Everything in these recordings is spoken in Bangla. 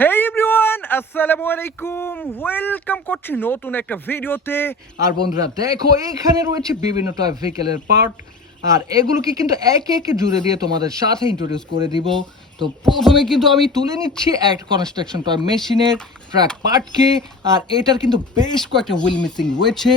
হেই এভরিওয়ান, আসসালামু আলাইকুম। ওয়েলকাম করছি নতুন একটা ভিডিওতে। আর বন্ধুরা দেখো, এখানে রয়েছে বিভিন্ন টয় ভেহিকেলের পার্ট, আর এগুলোকে কিন্তু একে একে জুড়ে দিয়ে তোমাদের সাথে ইন্ট্রোডিউস করে দিব। তো প্রথমে কিন্তু আমি তুলে নিচ্ছি একটা কনস্ট্রাকশন টয় মেশিনের ট্র্যাক পার্টকে, আর এটার কিন্তু বেশ কয়েকটা হুইল মিসিং রয়েছে।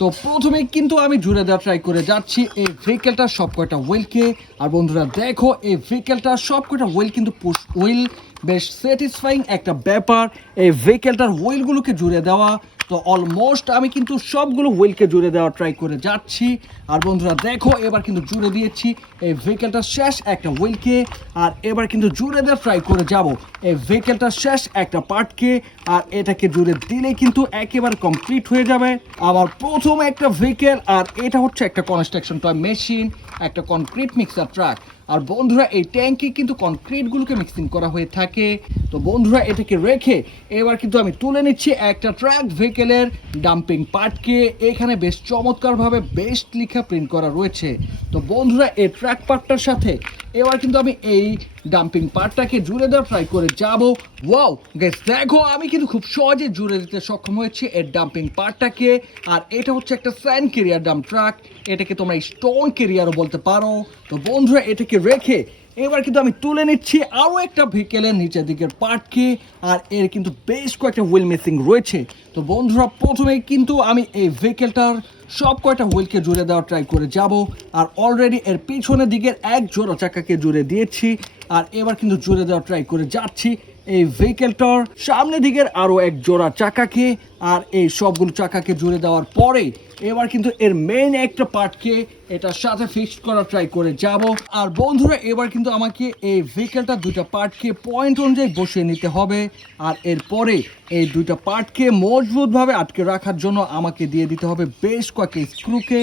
তো প্রথমে কিন্তু আমি জুড়ে দেওয়া ট্রাই করে যাচ্ছি এই ভেহিকেলটার সব কয়টা হুইলকে। আর বন্ধুরা দেখো, এই ভেহিকেলটার সব কয়টা হুইল কিন্তু পুশ হুইল, বেশ স্যাটিসফাইং একটা ব্যাপার এই ভেহিকেলটার হুইলগুলোকে জুড়ে দেওয়া। তো অলমোস্ট আমি কিন্তু সবগুলো হুইলকে জুড়ে দেওয়া ট্রাই করে যাচ্ছি। আর বন্ধুরা দেখো, এবার কিন্তু জুড়ে দিয়েছি এই ভেহিকেলটার শেষ একটা হুইলকে, আর এবার কিন্তু জুড়ে দেওয়া ট্রাই করে যাব এই ভেহিকেলটার শেষ একটা পার্টকে। আর এটাকে জুড়ে দিলেই কিন্তু একেবারে কমপ্লিট হয়ে যাবে আমার প্রথম একটা ভেহিকেল। আর এটা হচ্ছে একটা কনস্ট্রাকশন টয় মেশিন, একটা কনক্রিট মিক্সার ট্রাক। আর বন্ধুরা এই ট্যাঙ্কে কিন্তু কনক্রিটগুলোকে মিক্সিং করা হয়ে থাকে। তো বন্ধুরা এটাকে রেখে এবার কিন্তু আমি তুলে নিচ্ছি একটা ট্রাক ভেহিকেলের ডাম্পিং পার্টকে। এখানে বেশ চমৎকারভাবে বেস্ট লেখা প্রিন্ট করা রয়েছে। তো বন্ধুরা এই ট্রাক পার্টটার সাথে এবার কিন্তু আমি এই ডাম্পিং পার্টটাকে জুড়ে দেওয়ার ট্রাই করে যাব। ওয়াও গাইস, দেখো আমি কিন্তু খুব সহজে জুড়ে দিতে সক্ষম হয়েছি এর ডাম্পিং পার্টটাকে। আর এটা হচ্ছে একটা স্যান্ড ক্যারিয়ার ডাম্প ট্রাক, এটাকে তোমরা স্টোন ক্যারিয়ারও বলতে পারো। তো বন্ধুরা এটাকে রেখে এবার কিন্তু আমি তুলে নিচ্ছি আরও একটা ভেহিকেলের নিচের দিকের পার্টকে। আর এর কিন্তু বেশ কয়েকটা হুইল মিসিং রয়েছে। তো বন্ধুরা প্রথমে কিন্তু আমি এই ভেহিকেলটার সব কয়টা হুইলকে জুড়ে দেওয়ার ট্রাই করে যাব। আর অলরেডি এর পিছনের দিকের এক জোড়া চাকাকে জুড়ে দিয়েছি, আর এবার কিন্তু জুড়ে দেওয়ার ট্রাই করে যাচ্ছি এই ভেহিকেলটার সামনের দিকের আরও এক জোড়া চাকাকে। আর এই সবগুলো চাকাকে জুড়ে দেওয়ার পরে এবার কিন্তু এর মেইন একটা পার্টকে এটার সাথে ফিক্সড করার ট্রাই করে যাব। আর বন্ধুরা এবার কিন্তু আমাকে এই ভেহিকেলটার দুইটা পার্টকে পয়েন্ট অনুযায়ী বসিয়ে নিতে হবে। আর এরপরে এই দুইটা পার্টকে মজবুতভাবে আটকে রাখার জন্য আমাকে দিয়ে দিতে হবে বেশ কয়েকটা স্ক্রুকে।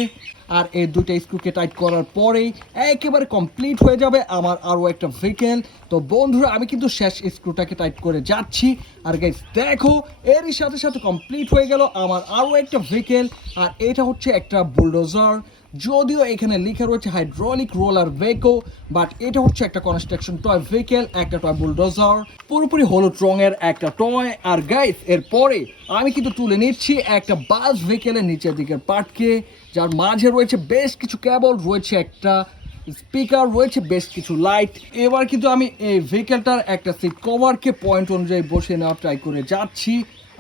আর এই দুইটা স্ক্রুকে টাইট করার পরেই একেবারে কমপ্লিট হয়ে যাবে আমার আরও একটা ভেহিকেল। তো বন্ধুরা আমি কিন্তু শেষ স্ক্রুটাকে টাইট করে যাচ্ছি। আর গাইস দেখো, এরই সাথে সাথে কমপ্লিট হয়ে গেল আমার আরও একটা ভেহিকেল। আর এটা হচ্ছে একটা বুলডোজার, যদিও এখানে লেখা রয়েছে হাইড্রোলিক রোলার ভেহিকল, বাট এটা হচ্ছে একটা কনস্ট্রাকশন টয় ভেহিকেল, একটা টয় বুলডোজার, পুরোপুরি হলুদ রঙের একটা টয়। আর গাইস এরপরে আমি কিন্তু তুলে নিচ্ছি একটা বাস ভেহিকেলের নিচের দিকের পার্টকে, যার মাঝে রয়েছে বেশ কিছু কেবল, রয়েছে একটা স্পিকার, রয়েছে বেশ কিছু লাইট। এবার কিন্তু আমি এই ভেহিকেলটার একটা সিট কভারকে পয়েন্ট অনুযায়ী বসিয়ে নেওয়ার ট্রাই করে যাচ্ছি।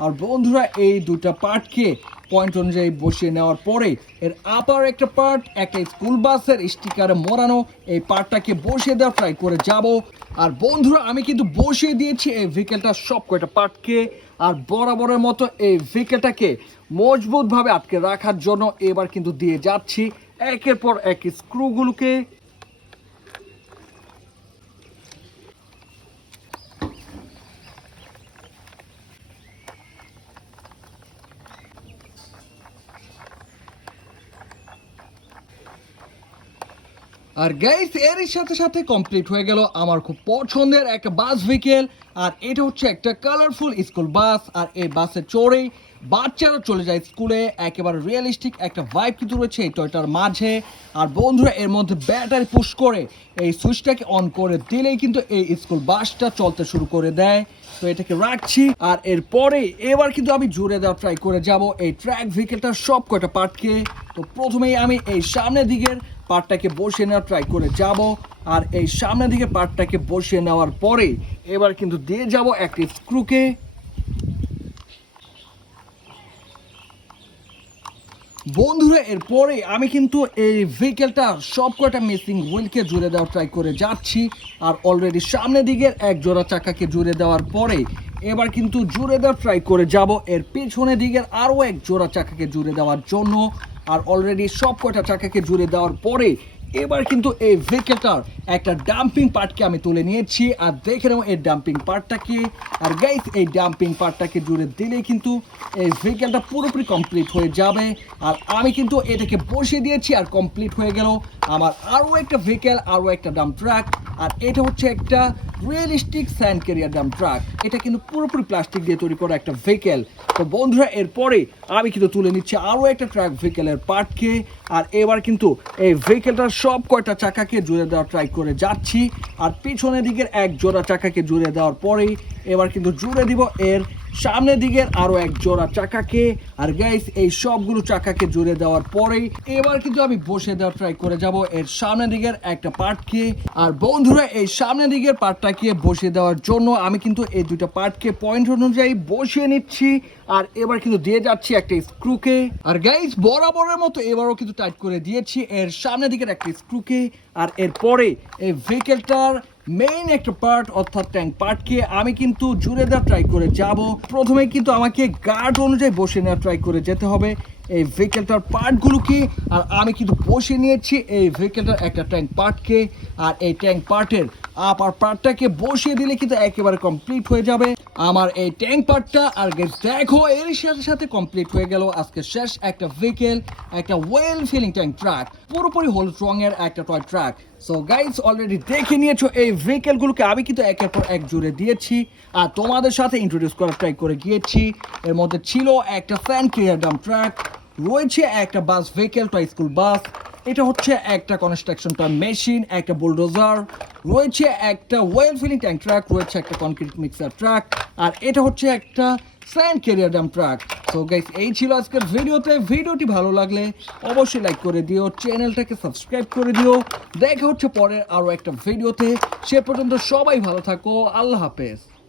আর বন্ধুরা এই দুটা পার্টকে পয়েন্ট অনুযায়ী বসিয়ে নেওয়ার পরে এর আপার একটা পার্ট একটা স্কুল বাসের স্টিকারে মোড়ানো এই পার্টটাকে বসিয়ে দেওয়ার ট্রাই করে যাব। আর বন্ধুরা আমি কিন্তু বসিয়ে দিয়েছি এই ভেহিকেলটার সব কয়টা পার্টকে। আর বরাবরের মতো এই ভেহিকেলটাকে মজবুতভাবে আটকে রাখার জন্য এবার কিন্তু দিয়ে যাচ্ছি একের পর এক স্ক্রুগুলোকে। আর গাইস এরই সাথে সাথে কমপ্লিট হয়ে গেল আমার খুব পছন্দের একটা বাস ভেহিকেল। আর এটা হচ্ছে একটা কালারফুল স্কুল বাস। আর এই বাসে চড়েই বাচ্চারা চলে যায় স্কুলে, একেবারে রিয়েলিস্টিক একটা ভাইব কিন্তু রয়েছে এই টয়টার মাঝে। আর বন্ধুরা এর মধ্যে ব্যাটারি পুশ করে এই সুইচটাকে অন করে দিলেই কিন্তু এই স্কুল বাসটা চলতে শুরু করে দেয়। তো এটাকে রাখছি। আর এরপরে এবার কিন্তু আমি জুড়ে দেওয়া ট্রাই করে যাব এই ট্র্যাক ভেহিকেলটার সব কয়টা পার্টকে। তো প্রথমেই আমি এই সামনের দিকের পার্টটাকে বসিয়ে নেওয়ার ট্রাই করে যাব। আর এই সামনের দিকে পার্টটাকে বসিয়ে নেওয়ার পরে এবার কিন্তু দিয়ে যাব একটা স্ক্রুকে। বন্ধুরা এরপরে আমি কিন্তু এই ভেহিকেলটার সব কয়টা মিসিং হুইলকে জুড়ে দেওয়ার ট্রাই করে যাচ্ছি। আর অলরেডি সামনের দিকের এক জোড়া চাকাকে জুড়ে দেওয়ার পরে এবার কিন্তু জুড়ে দেওয়ার ট্রাই করে যাব এর পিছনের দিকের আরও এক জোড়া চাকাকে জুড়ে দেওয়ার জন্য। আর অলরেডি সব কয়টা চাকাকে জুড়ে দেওয়ার পরে এবার কিন্তু এই ভেহিকেলটার একটা ডাম্পিং পার্টকে আমি তুলে নিয়েছি। আর দেখে নেব এই ডাম্পিং পার্টটাকে। আর গাইস এই ডাম্পিং পার্টটাকে জুড়ে দিলেই কিন্তু এই ভেহিকেলটা পুরোপুরি কমপ্লিট হয়ে যাবে। আর আমি কিন্তু এটাকে বসিয়ে দিয়েছি আর কমপ্লিট হয়ে গেল আমার আরও একটা ভেহিকেল, আরও একটা ডাম্প ট্রাক। আর এটা হচ্ছে একটা realistic sand carrier dump truck. এটা কিন্তু পুরোপুরি প্লাস্টিক দিয়ে তৈরি করা একটা ভেহিকেল। তো বন্ধুরা এরপরে আমি কিন্তু তুলে নিচ্ছি আরও একটা ট্রাক ভেহিকেলের পার্টকে। আর এবার কিন্তু এই ভেহিকেলটার সব কয়টা চাকাকে জুড়ে দেওয়ার ট্রাই করে যাচ্ছি। আর পিছনের দিকের এক জোড়া চাকাকে জুড়ে দেওয়ার পরেই এবার কিন্তু জুড়ে দিব এর সামনের দিকের আরো এক জোড়া চাকাকে। আর গাইস এই সবগুলো চাকাকে জুড়ে দেওয়ার পরেই এবার কিন্তু আমি বসে দেওয়ার ট্রাই করে যাব এর সামনের দিকের একটা পার্টকে। আর বন্ধুরা এই সামনের দিকের পার্টটাকে বসিয়ে দেওয়ার জন্য আমি কিন্তু এই দুটো পার্টকে পয়েন্ট অনুযায়ী বসিয়ে নিচ্ছি। আর এবার কিন্তু দিয়ে যাচ্ছি একটা স্ক্রুকে। আর গাইস বরাবরের মতো এবারও কিন্তু টাইট করে দিয়েছি এর সামনের দিকের একটা স্ক্রুকে। আর এরপরে এই ভেহিকেলটার মেইন একটা পার্ট অর্থাৎ ট্যাঙ্ক পার্টকে আমি কিন্তু জুড়ে দেওয়ার ট্রাই করে যাব। প্রথমে কিন্তু আমাকে গার্ড অনুযায়ী বসে নেওয়ার ট্রাই করে যেতে হবে এই ভেহিকেলটার পার্টগুলোকে। আর আমি কিন্তু বসে নিয়েছি এই ভেহিকেলটার একটা ট্যাঙ্ক পার্টকে। আর এই ট্যাঙ্ক পার্টের আপার পার্টটাকে বসিয়ে দিলে কিন্তু একেবারে কমপ্লিট হয়ে যাবে আমার এই ট্যাঙ্ক পার্টটা। আর দেখো এর সাথে সাথে কমপ্লিট হয়ে গেল আজকে শেষ একটা ভেহিকেল, একটা ওয়েল ফিলিং ট্যাঙ্ক ট্রাক, পুরোপুরি হলুদ রঙের একটা toy truck. So guys already দেখে নিয়েছো এই ভেহিকেলগুলোকে আমি কিন্তু একের পর এক জুড়ে দিয়েছি আর তোমাদের সাথে ইন্ট্রোডিউস করার ট্রাই করে গিয়েছি। এর মধ্যে ছিল একটা স্যান্ড ক্যারিয়ার ডাম্প ট্রাক, রয়েছে একটা বাস ভেহিকেল টয় স্কুল বাস, এটা হচ্ছে একটা কনস্ট্রাকশন মেশিন, একটা বুলডোজার, রয়েছে একটা ওয়েল ফিলিং ট্যাঙ্ক ট্রাক, রয়েছে একটা কনক্রিট মিক্সার ট্রাক, আর এটা হচ্ছে একটা sand carrier dump truck. So guys এই ছিল আজকের ভিডিওতে। ভিডিওটি ভালো লাগলে অবশ্যই লাইক করে দিও, চ্যানেলটাকে সাবস্ক্রাইব করে দিও। দেখা হচ্ছে পরের আরও একটা ভিডিওতে। সে পর্যন্ত সবাই ভালো থাকো, আল্লাহ হাফেজ।